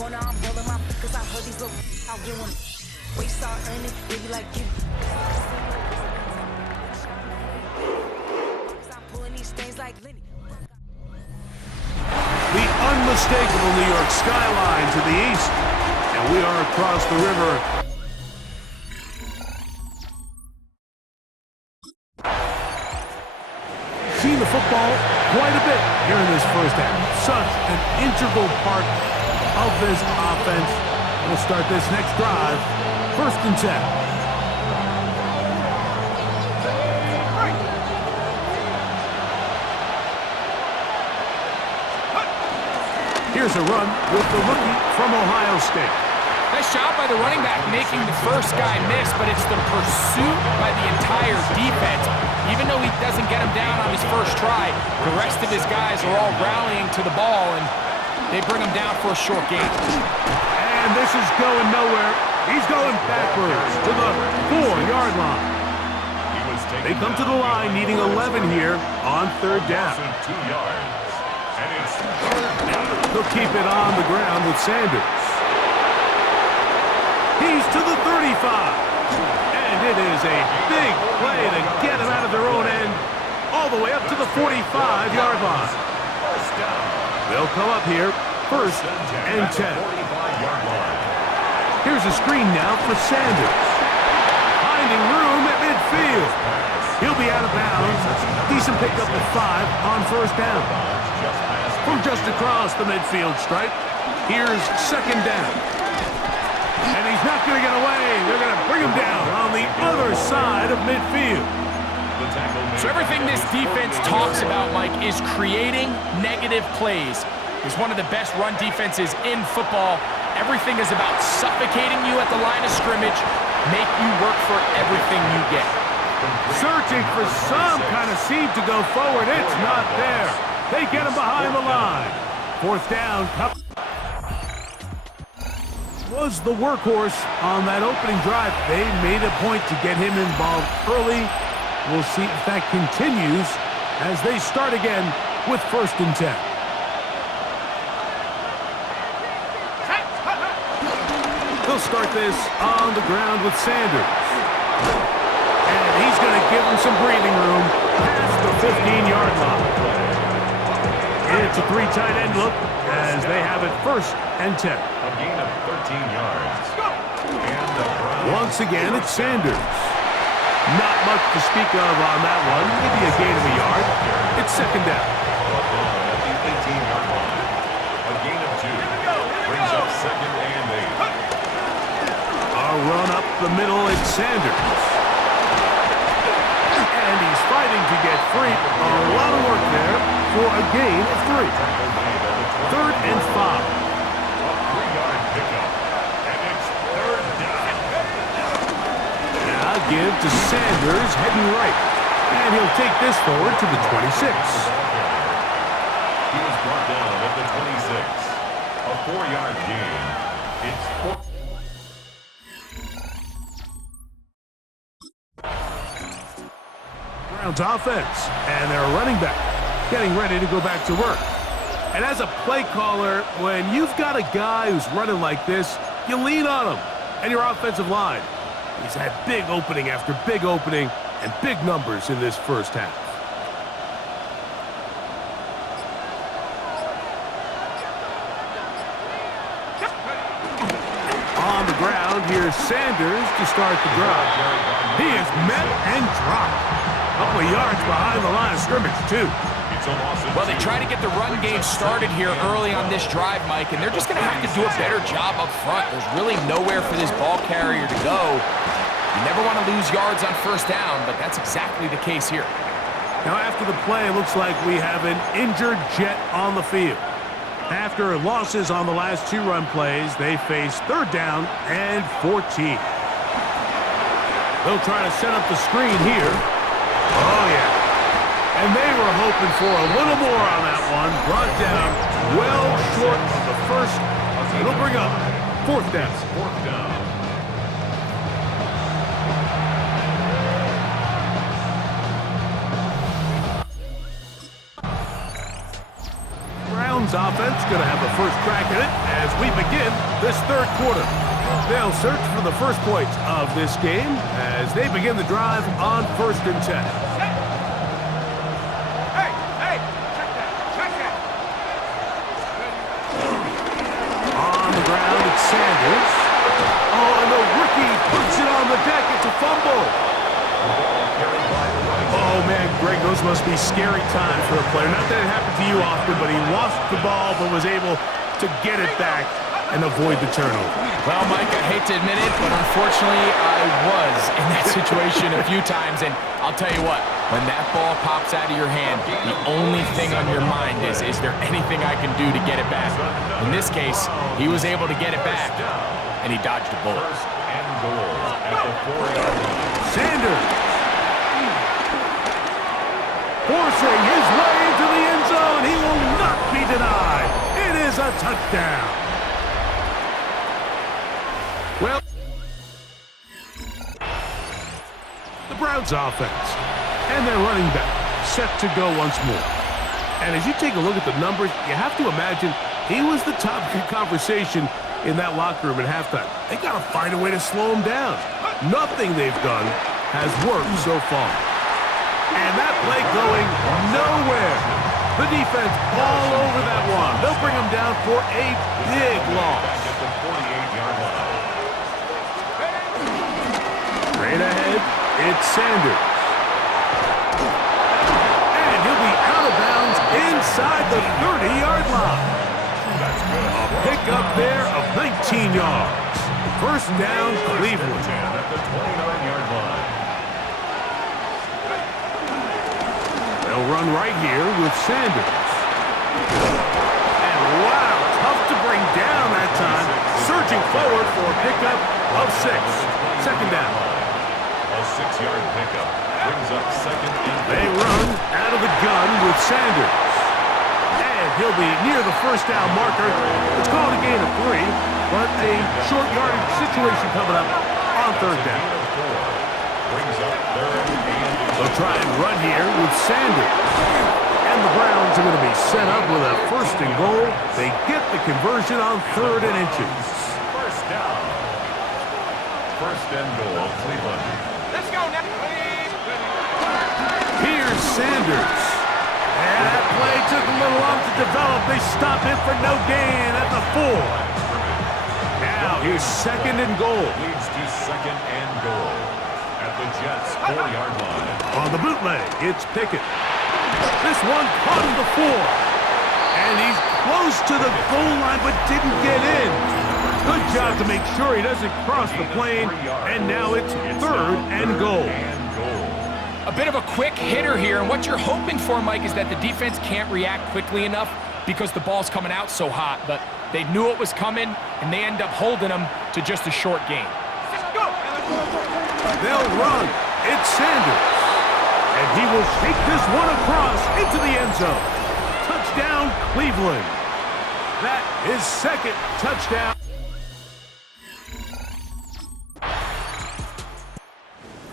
corner, I'm rolling my cause I heard these little I'll get one. We start earning, they be like, get I'm pulling these things like Lenny. The unmistakable New York skyline to the east, and we are across the river. Seen the football quite a bit here in this first half. Such an integral part of this offense. We'll start this next drive, 1st and 10. Here's a run with the rookie from Ohio State. Nice job by the running back making the first guy miss, but it's the pursuit by the entire defense. Even though he doesn't get him down on his first try, the rest of his guys are all rallying to the ball, and they bring him down for a short gain. And this is going nowhere. He's going backwards to the 4-yard line. They come to the line needing 11 here on 3rd down. 2 yards. And it's 3rd down. They'll keep it on the ground with Sanders. He's to the 35. And it is a big play to get him out of their own end all the way up to the 45-yard line. They'll come up here, 1st and 10. Here's a screen now for Sanders. Finding room at midfield. He'll be out of bounds. Decent pickup at 5 on 1st down. From just across the midfield stripe, here's 2nd down. And he's not going to get away. They're going to bring him down on the other side of midfield. So everything this defense talks about, Mike, is creating negative plays. It's one of the best run defenses in football. Everything is about suffocating you at the line of scrimmage, make you work for everything you get. Searching for some kind of seed to go forward. It's not there. They get him behind the line. 4th down. Was the workhorse on that opening drive. They made a point to get him involved early. We'll see if that continues as they start again with 1st and 10. They'll start this on the ground with Sanders. And he's going to give him some breathing room past the 15-yard line. It's a 3 tight end look as they have it 1st and 10. A gain of 13 yards. Once again, it's Sanders. Not much to speak of on that one. Maybe a gain of a yard. It's 2nd down. At the 18-yard line. A gain of 2. Brings up 2nd and 8. A run up the middle, it's Sanders. And he's fighting to get free. A lot of work there for a gain of 3. 3rd and 5. A 3-yard pickup. And it's 3rd down. Now give to Sanders, heading right. And he'll take this forward to the 26. He was brought down at the 26. A 4-yard gain. It's 4. Browns offense, and their running back getting ready to go back to work. And as a play caller, when you've got a guy who's running like this, you lean on him and your offensive line. He's had big opening after big opening and big numbers in this first half. On the ground, here's Sanders to start the drive. He is met and dropped. A couple of yards behind the line of scrimmage, too. Well, they try to get the run game started here early on this drive, Mike, and they're just going to have to do a better job up front. There's really nowhere for this ball carrier to go. You never want to lose yards on 1st down, but that's exactly the case here. Now, after the play, it looks like we have an injured Jet on the field. After losses on the last 2 run plays, they face 3rd down and 14. They'll try to set up the screen here. Oh, yeah. And they were hoping for a little more on that one. Brought down well short of the first. It'll bring up 4th down. 4th down. Browns offense going to have the first crack at it as we begin this third quarter. They'll search for the first points of this game as they begin the drive on 1st and 10. On the ground, it's Sanders. Oh, and the rookie puts it on the deck. It's a fumble. Oh, man, Greg, those must be scary times for a player. Not that it happened to you often, but he lost the ball but was able to get it back and avoid the turnover. Well, Mike, I hate to admit it, but unfortunately, I was in that situation a few times, and I'll tell you what, when that ball pops out of your hand, the only thing on your mind is there anything I can do to get it back? In this case, he was able to get it back, and he dodged a bullet. First and goal at the 4-yard line. Sanders forcing his way into the end zone. He will not be denied. It is a touchdown. Well, the Browns offense and their running back set to go once more. And as you take a look at the numbers, you have to imagine he was the top conversation in that locker room at halftime. They got to find a way to slow him down. Nothing they've done has worked so far. And that play going nowhere. The defense all over that one. They'll bring him down for a big loss. At the 48-yard line. Straight ahead, it's Sanders. And he'll be out of bounds inside the 30-yard line. A pickup there of 19 yards. First down, Cleveland. At the 29-yard line. They'll run right here with Sanders. And wow, tough to bring down that time. Surging forward for a pickup of 6. Second down. A 6-yard pickup brings up second and They run out of the gun with Sanders. And he'll be near the first down marker. It's called a gain of 3, but a short yardage situation coming up on third down. brings up third and They'll try and run here with Sanders. And the Browns are going to be set up with a first and goal. They get the conversion on 3rd and inches. first down. First and goal, Cleveland. Let's go now. Here's Sanders. And that play took a little long to develop. They stop it for no gain at the 4. Now here's second and goal. Leads to second and goal at the Jets' 4-yard line. On the bootleg, it's Pickett. This one caught him the 4. And he's close to the goal line but didn't get in. Good job to make sure he doesn't cross the plane. And now it's 3rd and goal. A bit of a quick hitter here, and what you're hoping for, Mike, is that the defense can't react quickly enough because the ball's coming out so hot, but they knew it was coming, and they end up holding them to just a short gain. They'll run. It's Sanders. And he will shake this one across into the end zone. Touchdown, Cleveland. That is second touchdown.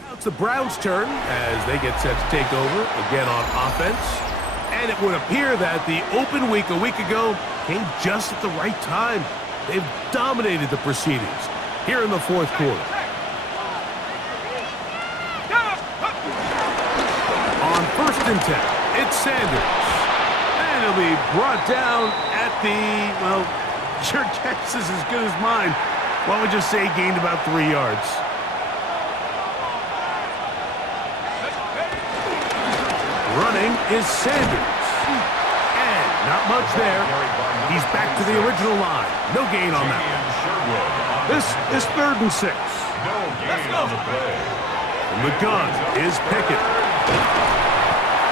Now it's the Browns' turn as they get set to take over again on offense. And it would appear that the open week a week ago came just at the right time. They've dominated the proceedings here in the fourth quarter. On 1st and 10, it's Sanders. And he'll be brought down at the, well, your guess is as good as mine. Why would you say he gained about 3 yards? Running is Sanders. And not much there. He's back to the original line. No gain on that one. This is 3rd and 6. No gain on the play. And the gun is Pickett.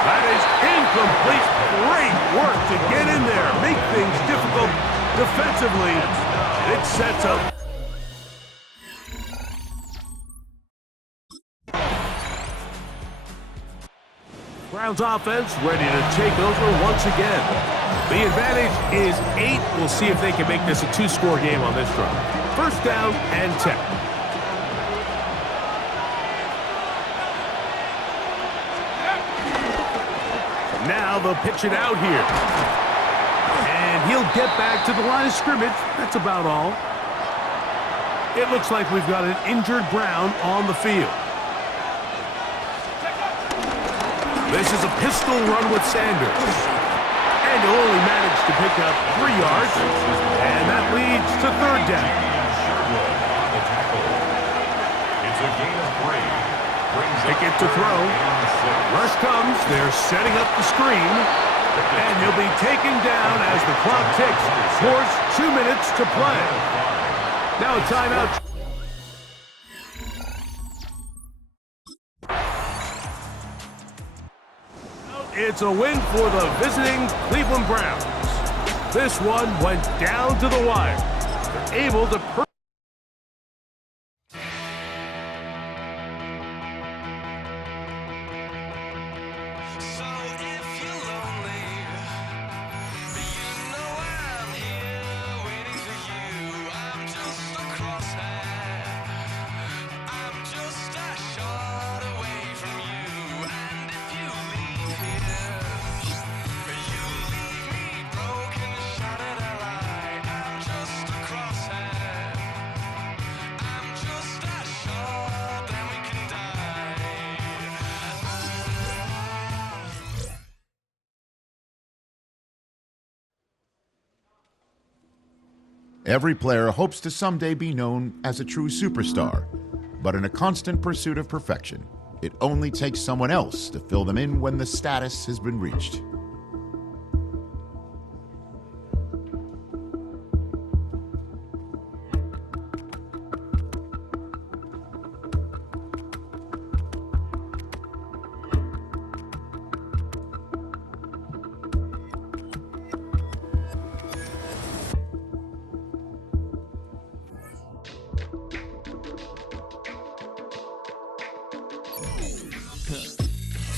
That is incomplete. Great work to get in there. Make things difficult defensively. And it sets up. Browns offense ready to take over once again. The advantage is 8. We'll see if they can make this a 2-score game on this drive. First down and 10. Now they'll pitch it out here. And he'll get back to the line of scrimmage. That's about all. It looks like we've got an injured Brown on the field. This is a pistol run with Sanders. And he'll only manage to pick up 3 yards. And that leads to third down. It's a gain of 3. Pickett to throw. Rush comes. They're setting up the screen. And he'll be taken down as the clock ticks towards 2 minutes to play. Now a timeout. It's a win for the visiting Cleveland Browns. This one went down to the wire. They're able to Every player hopes to someday be known as a true superstar, but in a constant pursuit of perfection, it only takes someone else to fill them in when the status has been reached.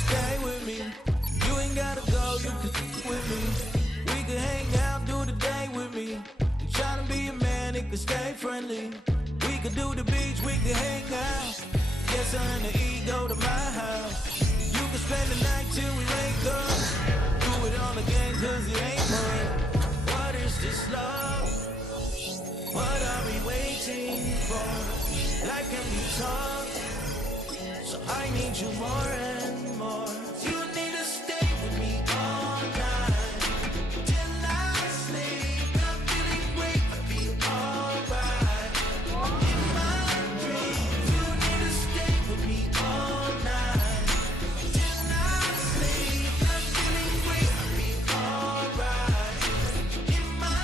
Stay with me. You ain't gotta go, you can with me. We can hang out, do the day with me. You tryna be a man, it can stay friendly. We could do the beach, we can hang out. Yes, I and the ego to my house. You can spend the night till we wake up. Do it all again, cause it ain't fun. What is this love? What are we waiting for? Life can be tough, so I need you more and more. You need to stay with me all night till I sleep. I'm feeling great, I'll be alright. In my dreams, you need to stay with me all night till I sleep. I'm feeling great, I'll be alright. In my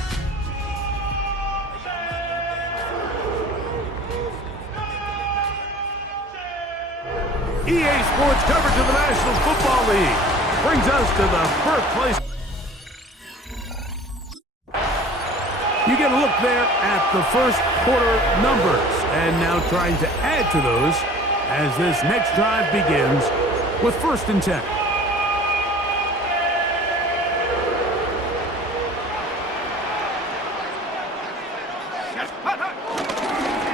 EA Sports coverage of the National Football League brings us to the birthplace. You get a look there at the first quarter numbers, and now trying to add to those as this next drive begins with 1st and 10.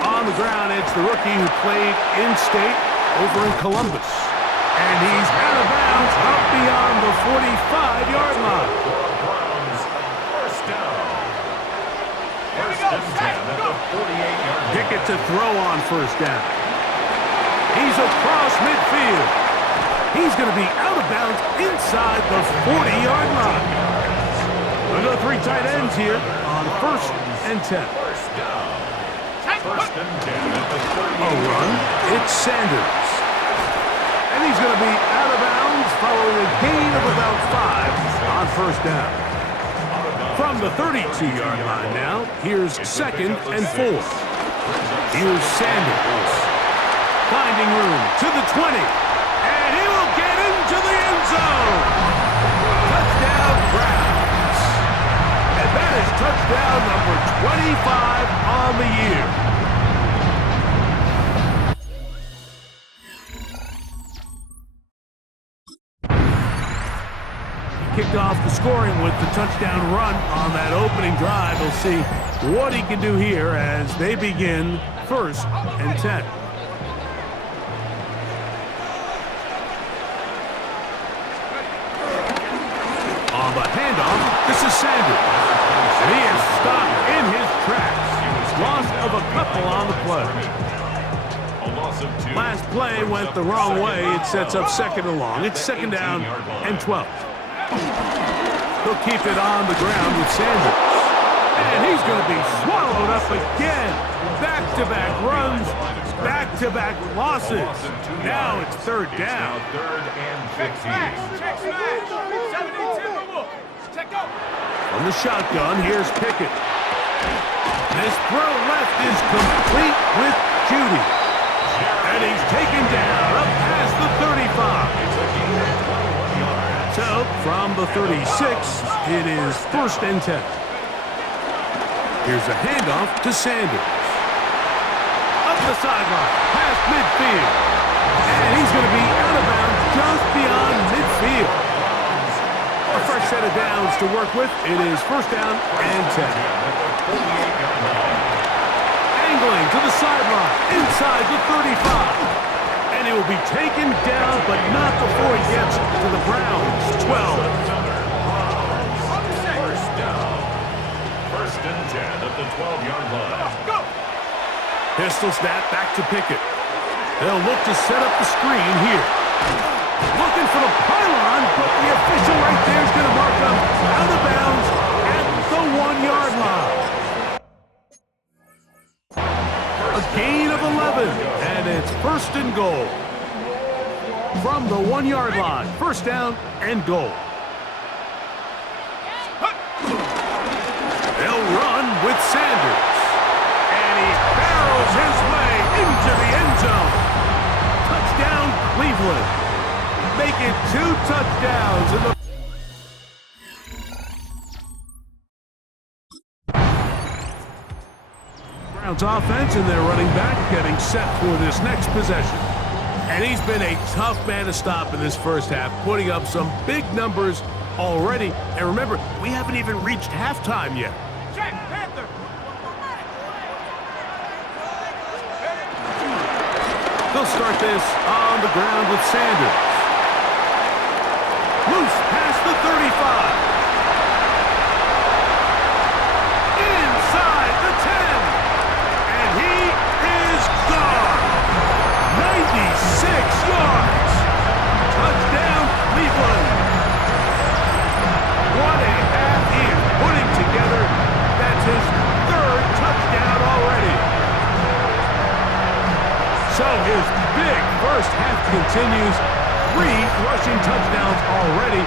On the ground, it's the rookie who played in-state over in Columbus. And he's out of bounds up beyond the 45-yard line. Browns, first down. First and 10 at the 48-yard line. Pickett to throw on 1st down. He's across midfield. He's going to be out of bounds inside the 40-yard line. We'll go 3 tight ends here on 1st and 10. First down. First and 10 at the 38. A run. It's Sanders. And he's going to be out of bounds following a gain of about 5 on 1st down. From the 32-yard line now, here's 2nd and 4. Here's Sanders. Finding room to the 20. And he will get into the end zone. Touchdown, Browns. And that is touchdown number 25 on the year. Kicked off the scoring with the touchdown run on that opening drive. We'll see what he can do here as they begin 1st and 10. On the handoff, this is Sanders. tackle on the play. A loss of 2. Last play went the wrong way. It sets up second and long. It's second down and 12. He'll keep it on the ground with Sanders. And he's going to be swallowed up again. Back-to-back runs, back-to-back losses. Now it's third down. Third and 15. From the shotgun, here's Pickett. This throw left is complete with Judy. And he's taken down up past the 35. So, from the 36, it is first and 10. Here's a handoff to Sanders. Up the sideline, past midfield. And he's going to be out of bounds just beyond midfield. A fresh set of downs to work with. It is first down and 10. Angling to the sideline, inside the 35. And he will be taken down, but not before he gets to the Browns' 12. First and 10 at the 12-yard line. Go! Pistol snap back to Pickett. They'll look to set up the screen here. Looking for the pylon, but the official right there is going to mark him out of bounds at the 1-yard line. A gain of 11, and it's first and goal. From the 1-yard line, first down and goal. They'll run with Sanders. And he barrels his way into the end zone. Touchdown, Cleveland. Make it 2 touchdowns in the... Browns offense and their running back getting set for this next possession. And he's been a tough man to stop in this first half, putting up some big numbers already. And remember, we haven't even reached halftime yet. Check, Panther. They'll start this on the ground with Sanders. Loose past the 35. Inside the 10. And he is gone. 96 yards. Touchdown, Cleveland. What a half he is putting together. That's his third touchdown already. So his big first half continues. 3 rushing touchdowns already.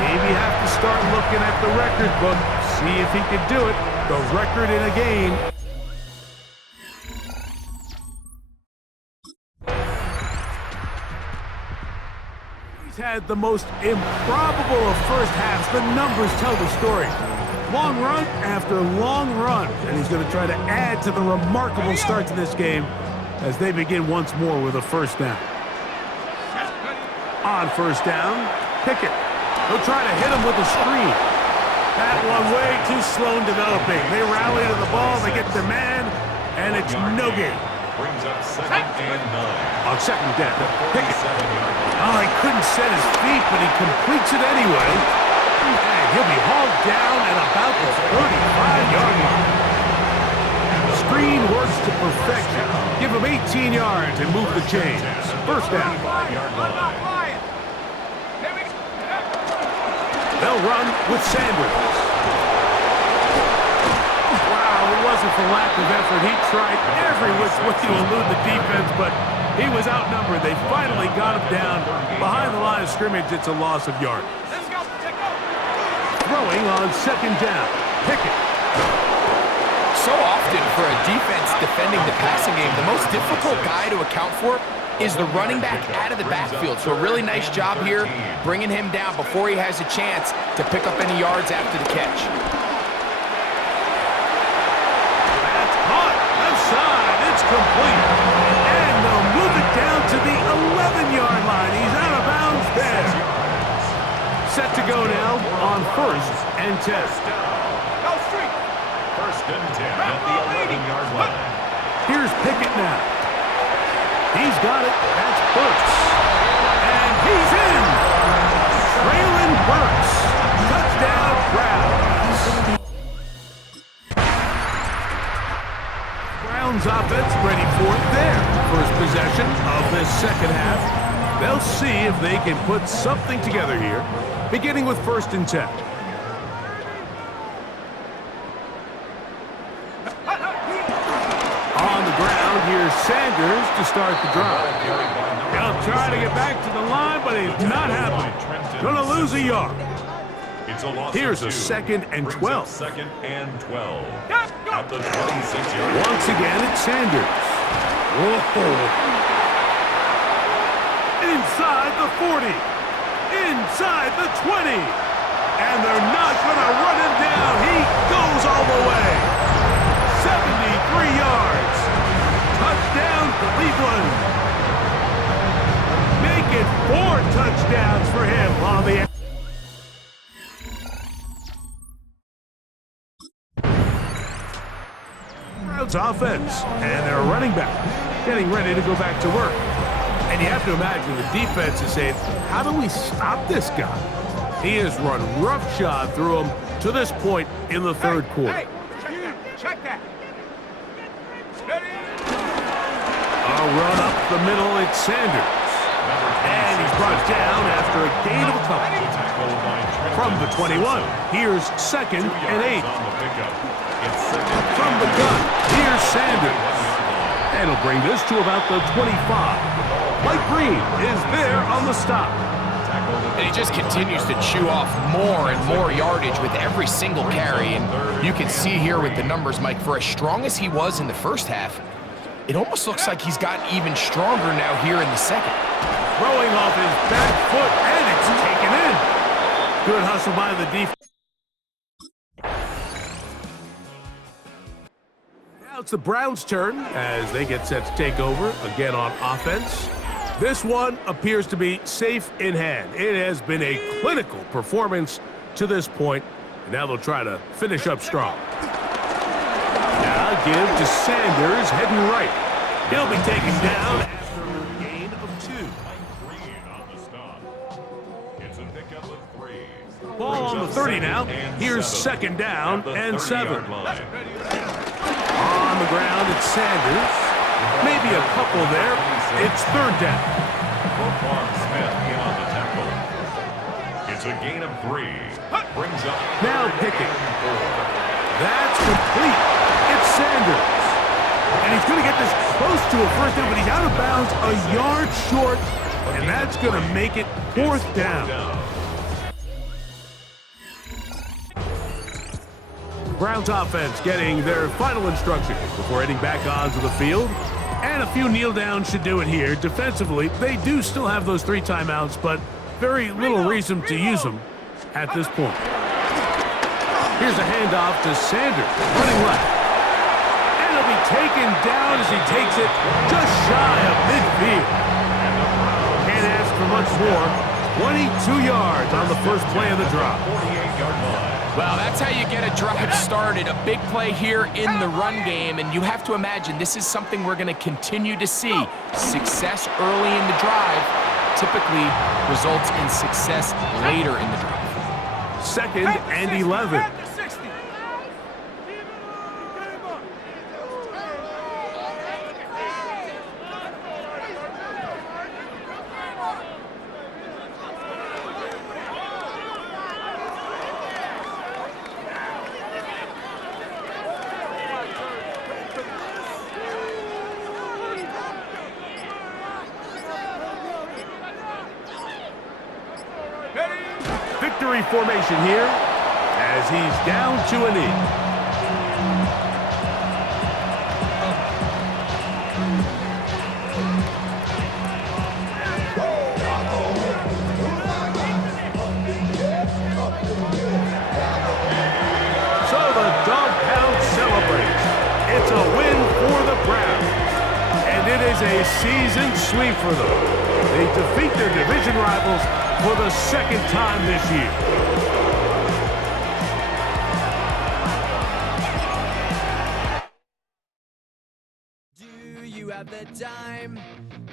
Maybe have to start looking at the record book, see if he can do it. The record in a game. He's had the most improbable of first halves. The numbers tell the story. Long run after long run. And he's going to try to add to the remarkable start to this game as they begin once more with a first down. On first down, Pickett. He'll try to hit him with a screen. That one way too slow in developing. They rally to the ball, they get the man, and it's no gain. Brings up second and 9. On second down, Pickett. Oh, he couldn't set his feet, but he completes it anyway. And he'll be hauled down at about the 35-yard line. Screen works to perfection. Give him 18 yards and move the chains. First down. They'll run with Sanders. Wow, it wasn't for lack of effort. He tried every which way to elude the defense, but he was outnumbered. They finally got him down. Behind the line of scrimmage, it's a loss of yards. Throwing on second down. Pickett. So often for a defense defending the passing game, the most difficult guy to account for is the running back out of the backfield. So a really nice job here bringing him down before he has a chance to pick up any yards after the catch. That's caught. Left side. It's complete. And they'll move it down to the 11-yard line. He's out of bounds there. Set to go now on first and 10. First and 10 at the 11-yard line. Here's Pickett now. He's got it. That's Burks. And he's in. Traylon Burks. Touchdown, Browns. Browns of this second half. They'll see if they can put something together here, beginning with 1st and 10. On the ground, here's Sanders to start the drive. He'll try to get back to the line, but he's not happening. Gonna lose a yard. It's a loss. Here's a 2nd and 12. 2nd and 12. At the 26-yard line. Once again, it's Sanders. Whoa. Inside the 40. Inside the 20. And they're not gonna run him down. He goes all the way. 73 yards. Touchdown, Cleveland. Make it 4 touchdowns for him on the Browns offense. And their running back getting ready to go back to work. And you have to imagine the defense is saying, how do we stop this guy? He has run roughshod through him to this point in the 3rd quarter. Hey, check that. A run up the middle, it's Sanders. And he's brought down after a gain of a couple. From the 21, here's 2nd and 8. From the gun, here's Sanders. And he'll bring this to about the 25. Mike Green is there on the stop. And he just continues to chew off more and more yardage with every single carry. And you can see here with the numbers, Mike, for as strong as he was in the first half, it almost looks like he's gotten even stronger now here in the second. Throwing off his back foot, and it's taken in. Good hustle by the defense. Now it's the Browns' turn as they get set to take over again on offense. This one appears to be safe in hand. It has been a clinical performance to this point, and now they'll try to finish up strong. Now give to Sanders, heading right. He'll be taken down after a gain of 2. Ball on the 30 now. Here's 2nd down and 7. On the ground, it's Sanders. Maybe a couple there. It's 3rd down. Smith in on the tackle. It's a gain of 3. Brings up now picking. That's complete. It's Sanders. And he's going to get this close to a 1st down, but he's out of bounds a yard short, and that's going to make it 4th down. Browns offense getting their final instructions before heading back onto the field. And a few kneel downs should do it here. Defensively, they do still have those 3 timeouts, but very little reason to use them at this point. Here's a handoff to Sanders, running left. And he'll be taken down as he takes it just shy of midfield. Can't ask for much more. 22 yards on the first play of the drive. 48-yard line. Well, that's how you get a drive started. A big play here in the run game, and you have to imagine this is something we're going to continue to see. Success early in the drive typically results in success later in the drive. 2nd and 11. Victory formation here as he's down to a knee. So the dog pound celebrates. It's a win for the Browns, and it is a season sweep for them. They defeat their division rivals for the 2nd time this year. Do you have the time?